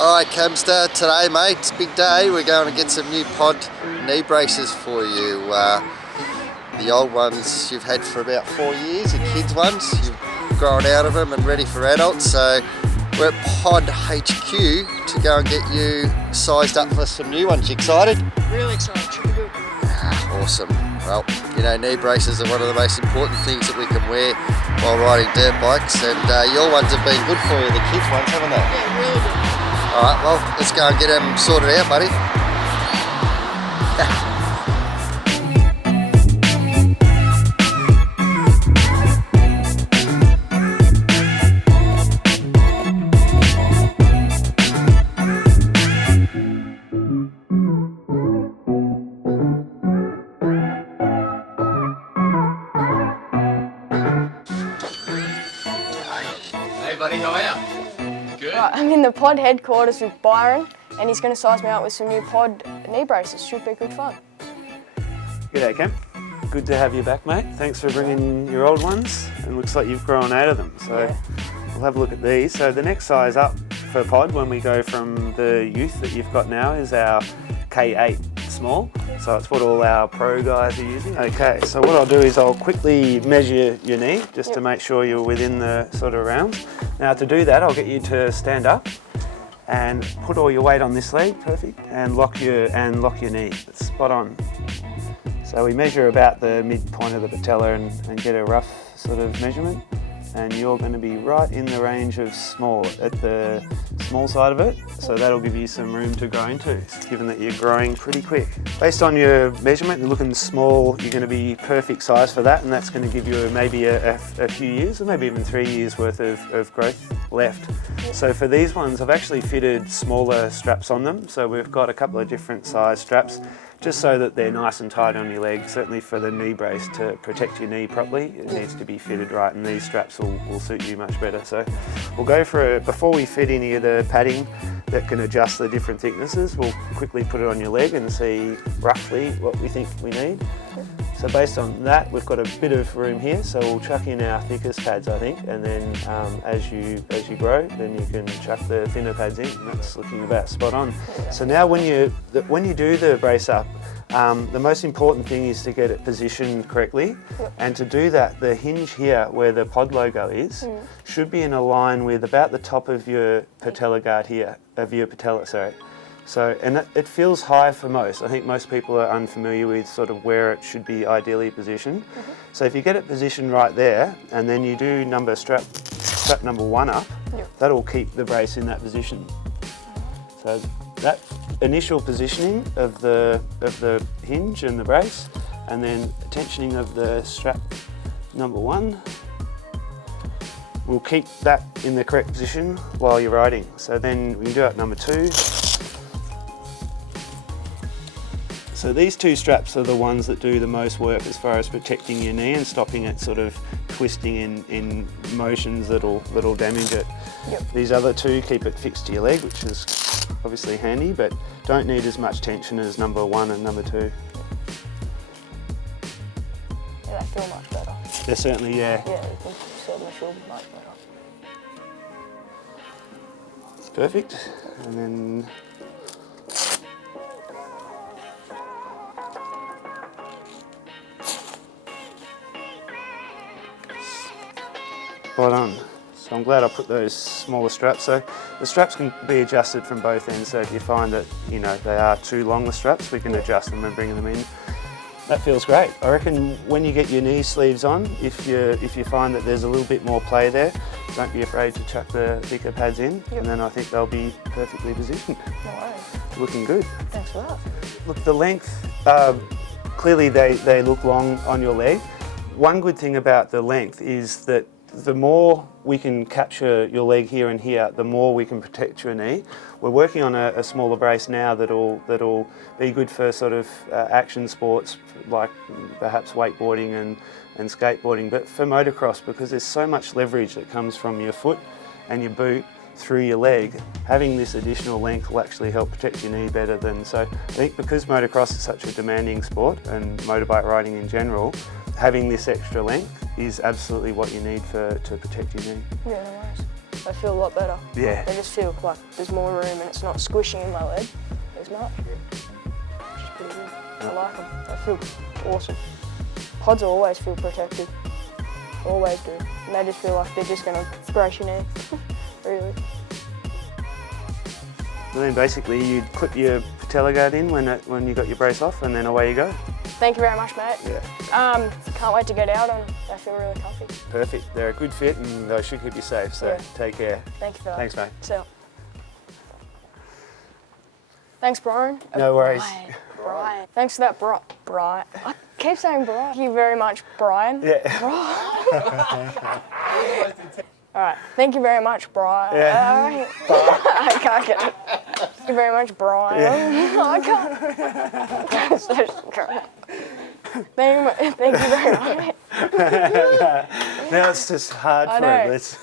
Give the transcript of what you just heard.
Alright Camster, today mate, it's a big day. We're going to get some new pod knee braces for you. The old ones you've had for about 4 years, the kids ones, you've grown out of them and ready for adults. So we're at Pod HQ to go and get you sized up for some new ones. You excited? Really excited, should be good. Awesome. Well, you know, knee braces are one of the most important things that we can wear while riding dirt bikes, and your ones have been good for you, the kids ones, haven't they? Yeah, really good. Alright, well, let's go and get them sorted out, buddy. Hey buddy, how are you? Good? Right, I'm in the pod headquarters with Byron, and he's going to size me out with some new pod knee braces. Should be good fun. G'day Cam, good to have you back mate. Thanks for bringing your old ones, and looks like you've grown out of them. So Yeah. we'll have a look at these. So the next size up for pod when we go from the youth that you've got now is our K8 small. So it's what all our pro guys are using. Okay, so what I'll do is I'll quickly measure your knee just to make sure you're within the sort of rounds. Now to do that, I'll get you to stand up and put all your weight on this leg, perfect, and lock your knee. It's spot on. So we measure about the midpoint of the patella and get a rough sort of measurement. And you're going to be right in the range of small, at the small side of it. So that'll give you some room to grow into, given that you're growing pretty quick. Based on your measurement, you're looking small, you're going to be perfect size for that, and that's going to give you maybe a few years, or maybe even 3 years worth of growth left. So for these ones, I've actually fitted smaller straps on them. So we've got a couple of different size straps, just so that they're nice and tight on your leg. Certainly for the knee brace, to protect your knee properly, it needs to be fitted right, and these straps will suit you much better. So we'll go for before we fit any of the padding that can adjust the different thicknesses, we'll quickly put it on your leg and see roughly what we think we need. So based on that, we've got a bit of room here, so we'll chuck in our thickest pads, I think, and then as you grow, then you can chuck the thinner pads in. That's looking about spot on. So now when you do the brace up, the most important thing is to get it positioned correctly, and to do that, the hinge here where the pod logo is should be in a line with about the top of your patella guard here, of your patella, sorry. So, and it feels high for most. I think most people are unfamiliar with sort of where it should be ideally positioned. So if you get it positioned right there, and then you do strap number 1 up, that'll keep the brace in that position. So that initial positioning of the hinge and the brace, and then tensioning of the strap number 1, will keep that in the correct position while you're riding. So then we can do it number 2. So these 2 straps are the ones that do the most work as far as protecting your knee and stopping it sort of twisting in motions that'll damage it. These other 2 keep it fixed to your leg, which is obviously handy, but don't need as much tension as number 1 and number 2. Yeah, they feel much better. They're certainly, yeah. Yeah, they can certainly feel much better. It's perfect. And then spot on. So I'm glad I put those smaller straps. So the straps can be adjusted from both ends. So if you find that they are too long, the straps, we can adjust them and bring them in. That feels great. I reckon when you get your knee sleeves on, if you find that there's a little bit more play there, don't be afraid to chuck the thicker pads in, and then I think they'll be perfectly positioned. No worries. Looking good. Thanks for that. Look, the length, clearly they look long on your leg. One good thing about the length is that the more we can capture your leg here and here, the more we can protect your knee. We're working on a smaller brace now that'll be good for sort of action sports like perhaps wakeboarding and skateboarding, but for motocross, because there's so much leverage that comes from your foot and your boot through your leg, having this additional length will actually help protect your knee better than. So I think because motocross is such a demanding sport, and motorbike riding in general, having this extra length is absolutely what you need to protect your knee. Yeah, no worries. they feel a lot better. Yeah. They just feel like there's more room and it's not squishing in my leg as much. Which is pretty good. I like them. They feel awesome. Pods always feel protected. Always do. And they just feel like they're just going to brace your knee. Really. And then basically you clip your patella guard in when you got your brace off, and then away you go. Thank you very much, mate. Yeah. Can't wait to get out and they feel really comfy. Perfect. They're a good fit and they should keep you safe, so Yeah. take care. Thank you for that. Thanks, mate. So. Thanks, Brian. No worries. Brian. Thanks for that, Brian. I keep saying Brian. Thank you very much, Brian. Yeah. All right. Thank you very much, Brian. Yeah. I can't get it. Thank you very much, Brian. Yeah. I can't. Thank you very much. Now it's just hard I for him. know. Let's